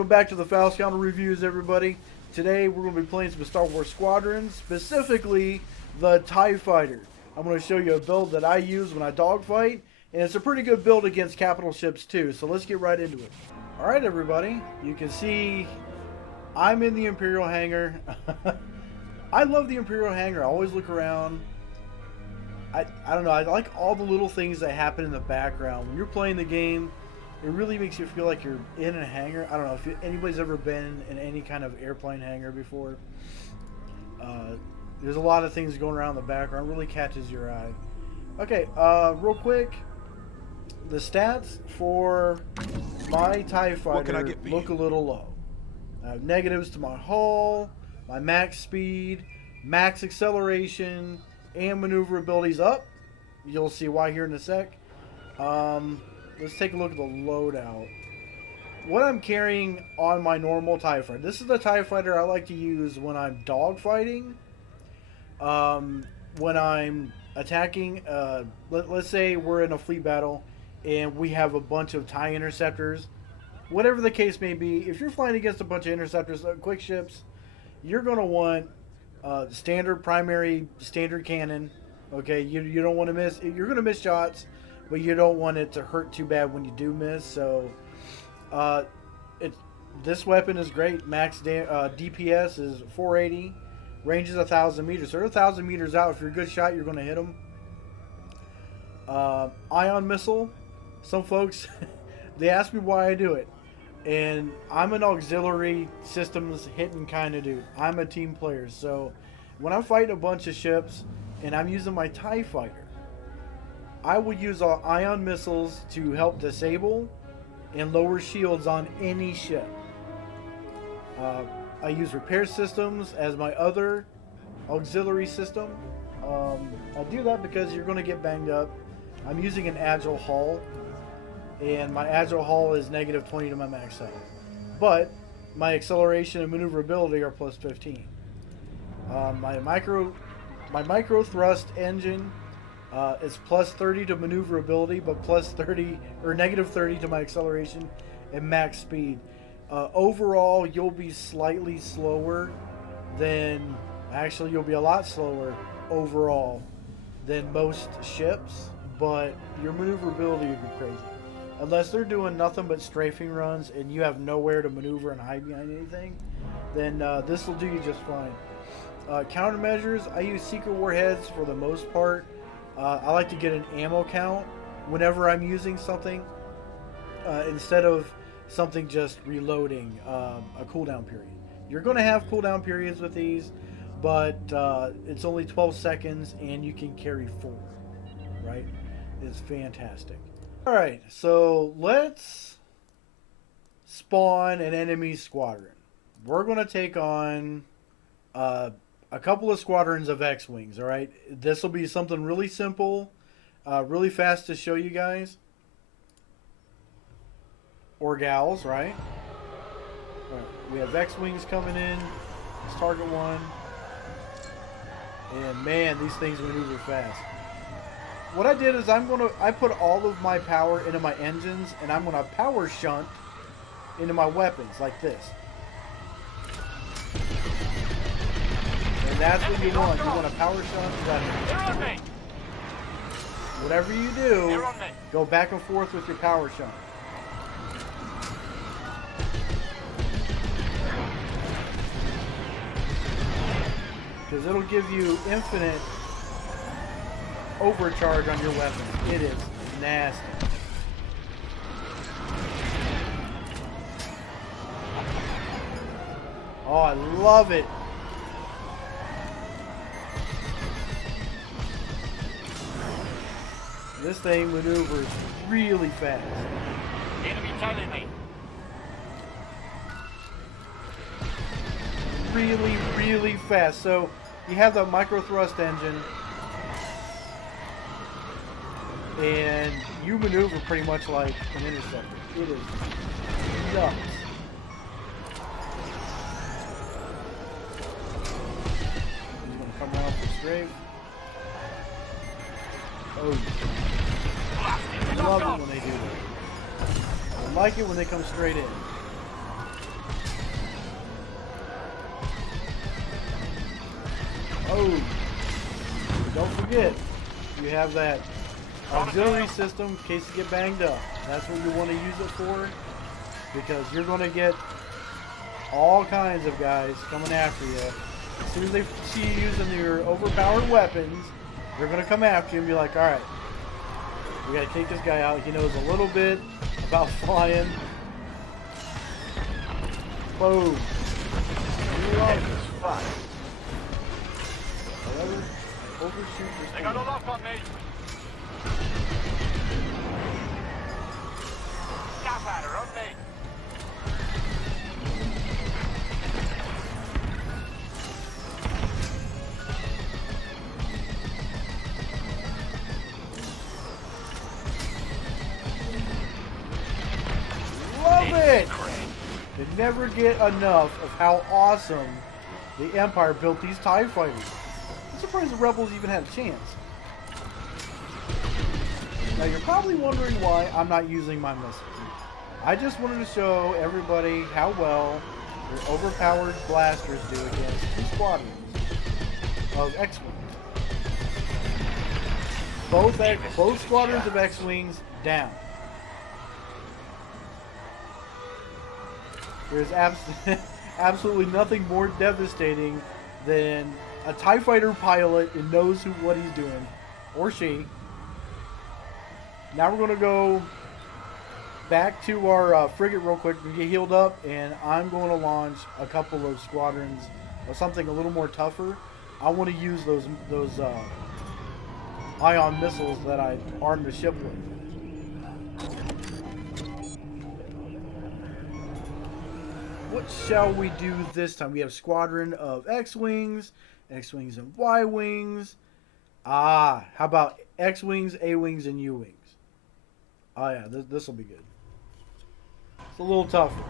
Welcome back to the Foul Scoundrel Reviews, everybody. Today we're going to be playing some Star Wars Squadrons, specifically the TIE Fighter. I'm going to show you a build that I use when I dogfight, and it's a pretty good build against capital ships too, so let's get right into it. Alright everybody, you can see I'm in the Imperial hangar. I love the Imperial hangar. I always look around. I don't know, I like all the little things that happen in the background. When you're playing the game, it really makes you feel like you're in a hangar. I don't know if anybody's ever been in any kind of airplane hangar before. There's a lot of things going around in the background. It really catches your eye. Okay, real quick. The stats for my TIE Fighter look a little low. I have negatives to my hull, my max speed, max acceleration, and maneuverability's up. You'll see why here in a sec. Let's take a look at the loadout. What I'm carrying on my normal TIE Fighter. This is the TIE Fighter I like to use when I'm dogfighting. When I'm attacking, let's say we're in a fleet battle and we have a bunch of TIE interceptors. Whatever the case may be, if you're flying against a bunch of interceptors, quick ships, you're going to want standard primary, standard cannon. Okay, you don't want to miss. You're going to miss shots, but you don't want it to hurt too bad when you do miss. So, this weapon is great. Max DPS is 480. Range is 1,000 meters. So they're 1,000 meters out. If you're a good shot, you're going to hit them. Ion missile. Some folks, they ask me why I do it. And I'm an auxiliary systems hitting kind of dude. I'm a team player. So when I'm fighting a bunch of ships and I'm using my TIE Fighter, I will use ion missiles to help disable and lower shields on any ship. I use repair systems as my other auxiliary system. I do that because you're going to get banged up. I'm using an agile hull, and my agile hull is negative 20 to my max health. But my acceleration and maneuverability are plus 15. My micro thrust engine is plus 30 to maneuverability, but plus 30 or negative 30 to my acceleration and max speed. Overall, you'll be slightly slower than, actually you'll be a lot slower overall than most ships, but your maneuverability would be crazy. Unless they're doing nothing but strafing runs and you have nowhere to maneuver and hide behind anything, then this will do you just fine. Countermeasures, I use secret warheads for the most part. I like to get an ammo count whenever I'm using something instead of something just reloading a cooldown period. You're going to have cooldown periods with these, but it's only 12 seconds and you can carry 4, right? It's fantastic. Alright, so let's spawn an enemy squadron. We're going to take on a couple of squadrons of X-Wings, alright? This will be something really simple, really fast to show you guys. Or gals, right? Alright, we have X-Wings coming in. Let's target one. And man, these things maneuver fast. What I did is I put all of my power into my engines, and I'm gonna power shunt into my weapons like this. And that's what you want. You want to power shunt weapons. Whatever you do, go back and forth with your power shunt. Because it'll give you infinite overcharge on your weapon. It is nasty. Oh, I love it. This thing maneuvers really fast. Enemy telling me. Really, really fast. So you have the micro thrust engine, and you maneuver pretty much like an interceptor. It is nuts. He's going to come around for strafe. Oh, I love it when they do that. I like it when they come straight in. Oh, don't forget, you have that auxiliary system in case you get banged up. That's what you want to use it for, because you're going to get all kinds of guys coming after you. As soon as they see you using your overpowered weapons, they're going to come after you and be like, alright, we got to take this guy out. He knows a little bit about flying. Boom. Overshoot this They got a lock on me. Starfighter on me. Love it! They never get enough of how awesome the Empire built these TIE fighters. I'm surprised the Rebels even had a chance. Now you're probably wondering why I'm not using my missiles. I just wanted to show everybody how well your overpowered blasters do against 2 squadrons of X-Wings. Both squadrons of X-Wings down. There's absolutely nothing more devastating than a TIE fighter pilot and knows what he's doing, or she. Now we're going to go back to our frigate real quick and get healed up, and I'm going to launch a couple of squadrons of something a little more tougher. I want to use those ion missiles that I armed the ship with. What shall we do this time? We have squadron of X-Wings, X-Wings and Y-Wings. How about X-Wings, A-Wings, and U-Wings? Oh yeah, this will be good. It's a little tougher.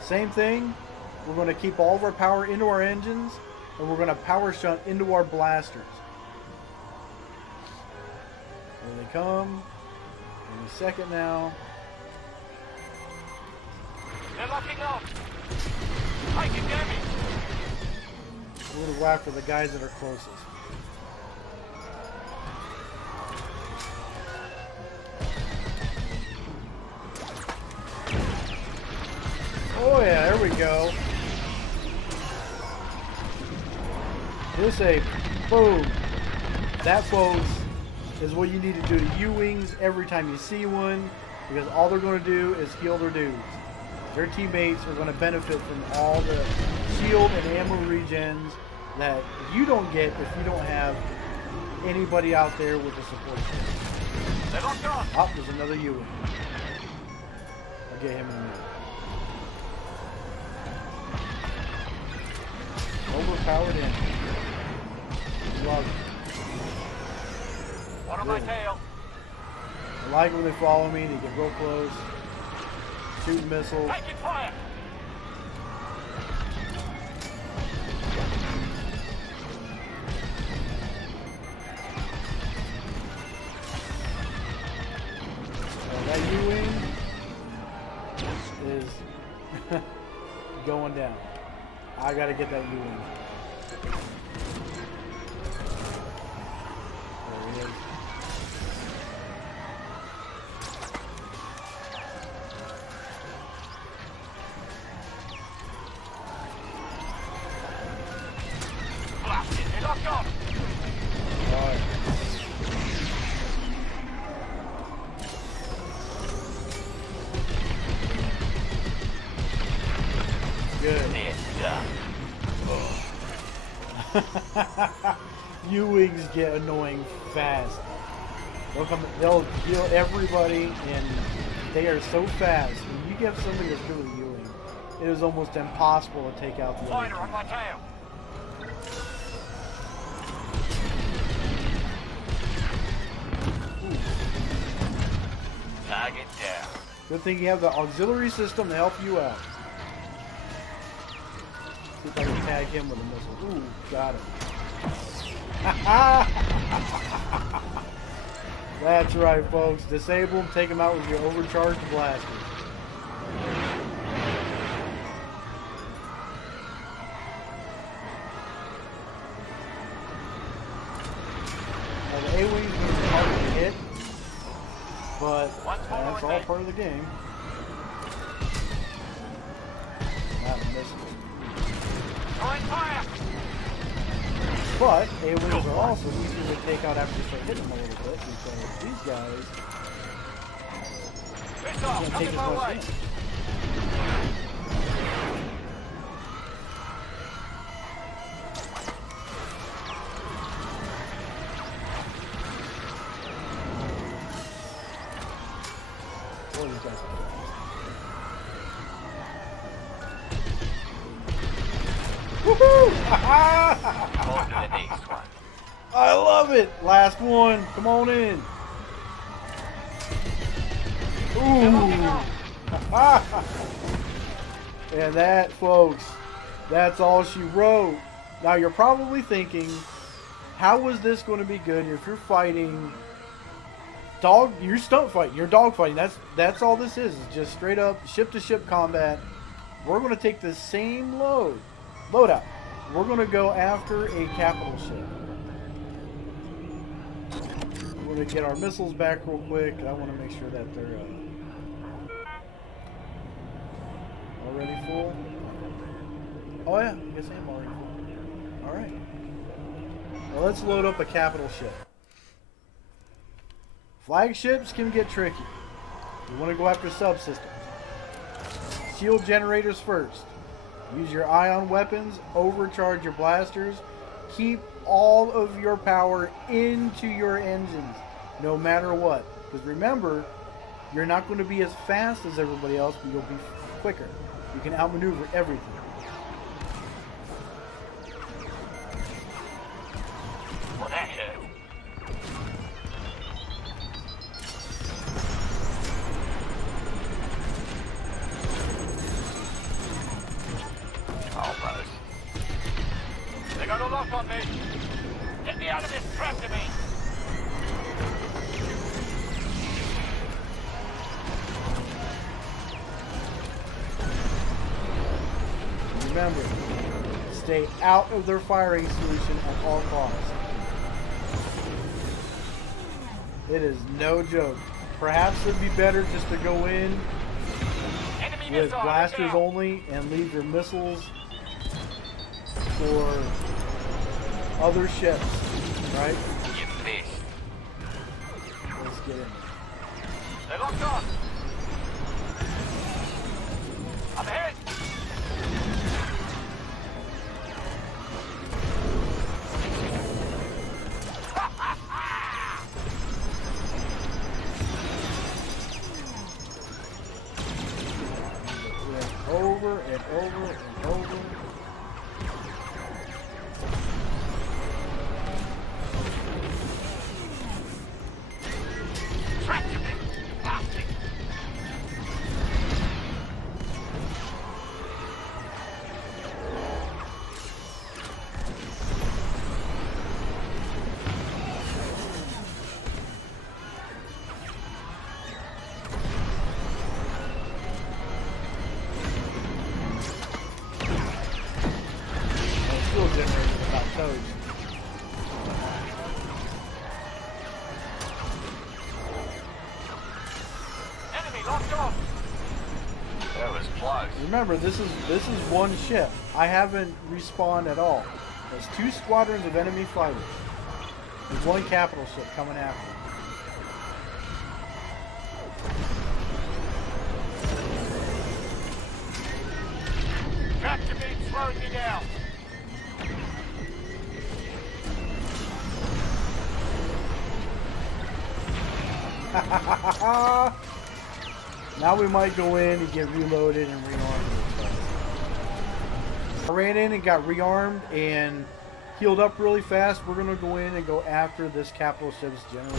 Same thing. We're going to keep all of our power into our engines, and we're going to power shunt into our blasters. Here they come. In a second now. They're locking up. I can get me. We're going to go after the guys that are closest. Oh yeah, there we go. Just a boom. That, folks, is what you need to do to U-Wings every time you see one, because all they're going to do is heal their dudes. Their teammates are going to benefit from all the shield and ammo regens that you don't get if you don't have anybody out there with a support system. They're locked on. Oh, there's another U-Wing. I'll get him in a minute. Overpowered in. Love it. One on my tail. I like when they follow me, they get real close. Shooting missiles. Taking fire. That U-Wing is going down. I gotta get that U-Wing. There he is. Blasted. They're locked on. Alright. Good. U-Wings get annoying fast. They'll heal everybody, and they are so fast. When you get somebody that's good with U-Wing, it is almost impossible to take out the Fighter other. on my tail. Target down. Good thing you have the auxiliary system to help you out. See if I can tag him with a missile. Ooh, got him. That's right, folks. Disable them, take them out with your overcharged blasters. A-Wing's going to be hard to hit, but Once more that's with all me. part of the game. Not missing. Throwing fire. But A-Wings are also easier to take out after you start hitting them a little bit because these guys Missile can't take coming as my much way. damage. Boy, these guys are fast. Woohoo! On to the next one. I love it! Last one. Come on in. Ooh. And that, folks, that's all she wrote. Now you're probably thinking, how was this going to be good if you're fighting you're stunt fighting, you're dog fighting. That's all this is. It's just straight up ship to ship combat. We're going to take the same loadout. We're going to go after a capital ship. We're going to get our missiles back real quick. I want to make sure that they're already full. Oh yeah, I guess I am already full. Alright. Well, let's load up a capital ship. Flagships can get tricky. You want to go after subsystems. Shield generators first. Use your ion weapons, overcharge your blasters, keep all of your power into your engines, no matter what. Because remember, you're not going to be as fast as everybody else, but you'll be quicker. You can outmaneuver everything. Well, that hurt. Almost. They got a lock on me. Get me out of this trap to me. Remember, stay out of their firing solution at all costs. It is no joke. Perhaps it'd be better just to go in Enemy with missile. blasters look out. only and leave your missiles for other ships, right? You missed. Let's get in. They're locked on. I'm ahead. Over and over and over. Track to me. Blasting. Fuel generator about toast. Enemy locked on. That was close. Remember, this is one ship. I haven't respawned at all. There's 2 squadrons of enemy fighters. There's 1 capital ship coming after. Track to me, slowing me down. Now we might go in and get reloaded and rearmed. I ran in and got rearmed and healed up really fast. We're going to go in and go after this capital ship's generator.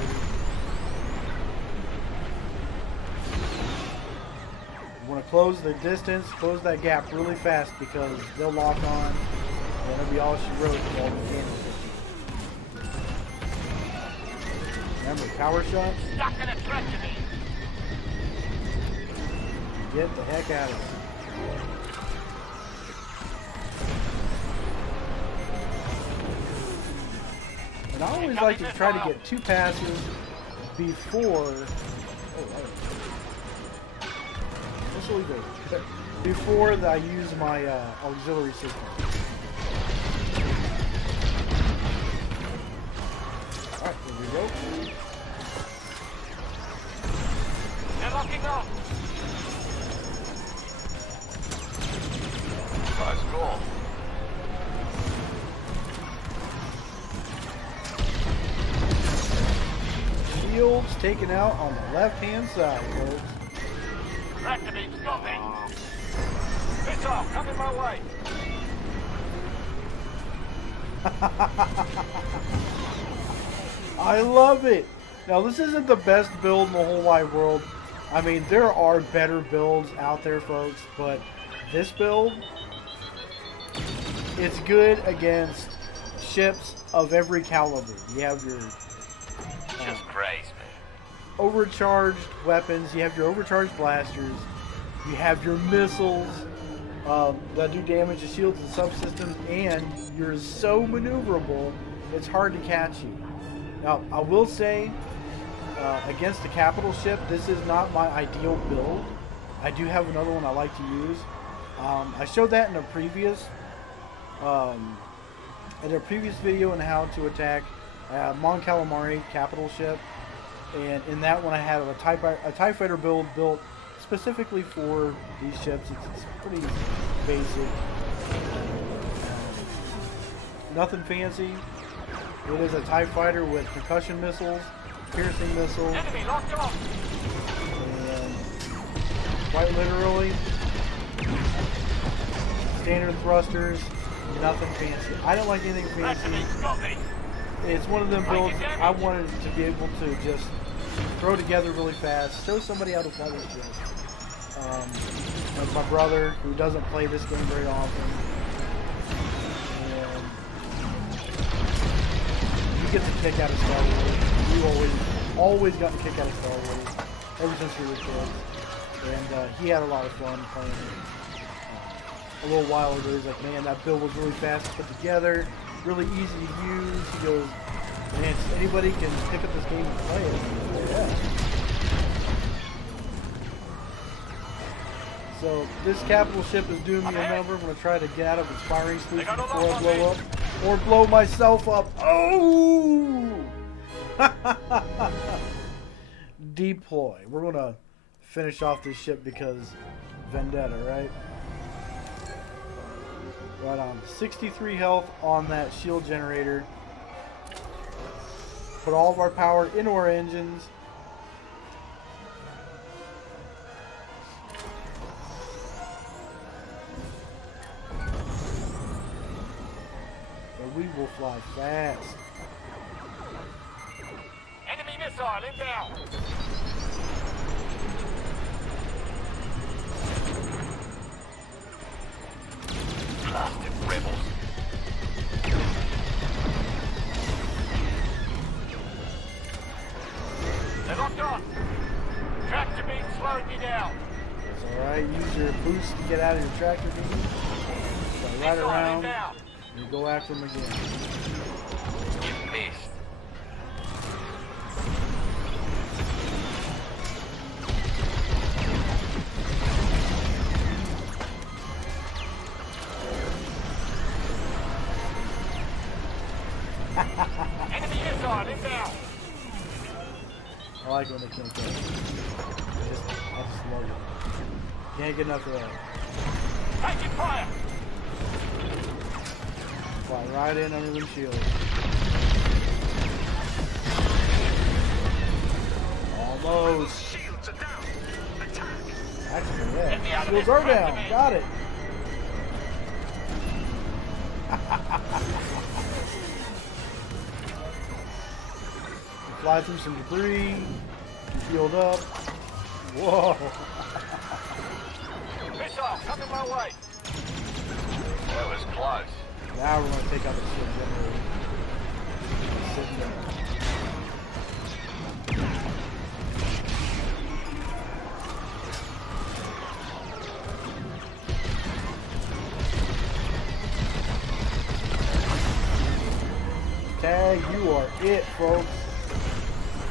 We want to close the distance, close that gap really fast because they'll lock on. And it'll be all she wrote with all the damage. Remember, power shot? Stuck in a threat to me. Get the heck out of here. And And I always like to try to get 2 passes before. This will be good. Before I use my auxiliary system. Alright, here we go. They're locking up. Nice goal. Shields taken out on the left-hand side, folks. Tractor beam stopping. Missile coming my way. I love it. Now, this isn't the best build in the whole wide world. I mean, there are better builds out there, folks, but this build, it's good against ships of every caliber. You have your Just graze me. overcharged weapons, you have your overcharged blasters, you have your missiles that do damage to shields and subsystems, and you're so maneuverable, it's hard to catch you. Now, I will say, against the capital ship, this is not my ideal build. I do have another one I like to use. I showed that in a previous video on how to attack Mon Calamari capital ship, and in that one I had a TIE Fighter build built specifically for these ships. It's pretty basic, nothing fancy. It is a TIE Fighter with concussion missiles, piercing missiles, Enemy locked on. and quite literally standard thrusters, nothing fancy. I don't like anything Tractor beam fancy. stopping. It's one of them builds I wanted to be able to just throw together really fast, show somebody how to fly this ship. Like my brother, who doesn't play this game very often. And you get the kick out of Star Wars. You always got the kick out of Star Wars, ever since we were kids. And he had a lot of fun playing it. A little while ago, he's like, man, that build was really fast to put together, really easy to use. He goes, man, anybody can pick up this game and play it. Yeah. So this capital ship is doing me a number. I'm going to try to get out of its firing solution before I blow up, or blow myself up. Oh! Deploy. We're going to finish off this ship because Vendetta, right? Right on. 63 health on that shield generator. Put all of our power into our engines. And we will fly fast. Enemy missile inbound. Blasted rebels. They're locked on. Tractor beam slowing me down. It's alright. Use your boost to get out of your tractor beam. So right Missile around. inbound. And you go after them again. You missed. Enemy missile inbound. I like when they can't get it. I just love it. Can't get enough of that. Taking fire. Fly right in under them shields. Almost. Shields are down. Attack. Actually, Get me yeah. out of Shields this are tractor down. beam. Got it. Fly through some debris. Shield up. Whoa. Missile coming my way. That was close. Now we're going to take out the shield generator. Sitting there. Tag you are it, folks.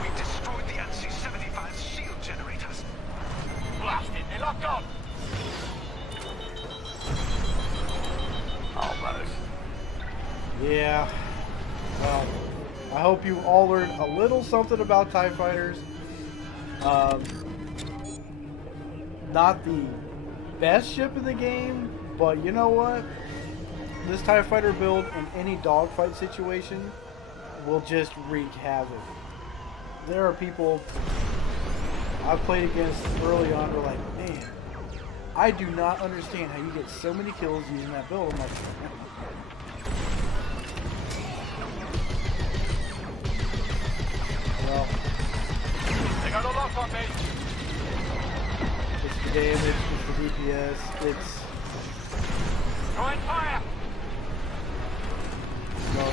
We destroyed the NC-75's shield generators. Blast it, they're locked on. Almost. Yeah. Well, I hope you all learned a little something about TIE Fighters. Not the best ship in the game, but you know what? This TIE Fighter build in any dogfight situation will just wreak havoc. There are people I've played against early on who are like, man, I do not understand how you get so many kills using that build. I'm like, well, They got a lock on me. it's the damage, it's the DPS, it's, Throwing fire. well,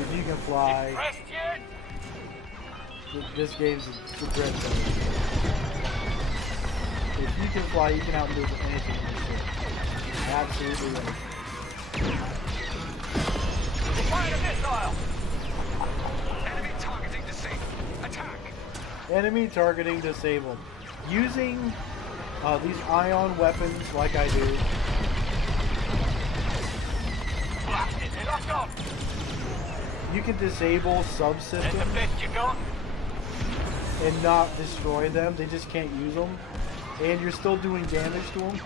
if you can fly, Pressed yet? this game's a dread zone. If you can fly, you can outmaneuver anything in this ship. Absolutely right. Fire a missile. Enemy targeting disabled. Attack! Enemy targeting disabled. Using these ion weapons like I do, Blast it, they're locked on. you can disable That's the subsystems best you got. and not destroy them. They just can't use them. And you're still doing damage to them.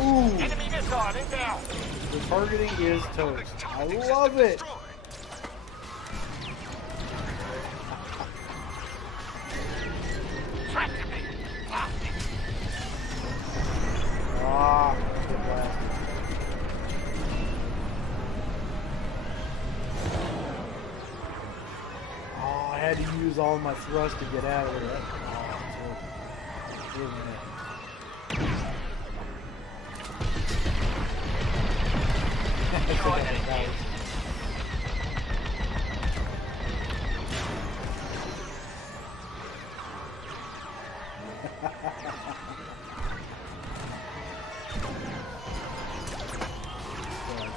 Ooh, Enemy missile inbound. the targeting is toast. I love it. Track to me. Blast it. Ah, get blasted. Oh, I had to use all my thrust to get out of there. Oh, it's horrible. Isn't it?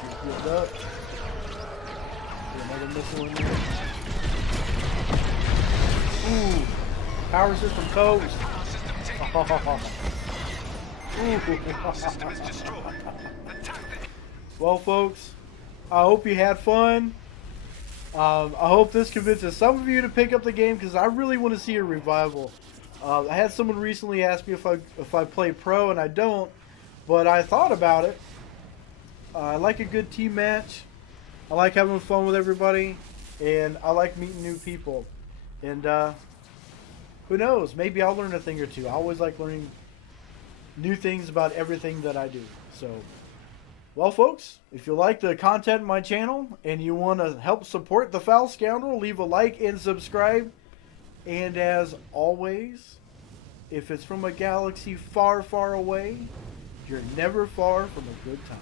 Just get up. Get another missile in there. Ooh, power system toast. Power system taking Oh. power system is destroyed. Attack the Well, folks, I hope you had fun. I hope this convinces some of you to pick up the game because I really want to see a revival. I had someone recently ask me if I play pro, and I don't, but I thought about it. I like a good team match. I like having fun with everybody, and I like meeting new people. And who knows? Maybe I'll learn a thing or two. I always like learning new things about everything that I do. So. Well, folks, if you like the content on my channel and you want to help support the Foul Scoundrel, leave a like and subscribe. And as always, if it's from a galaxy far, far away, you're never far from a good time.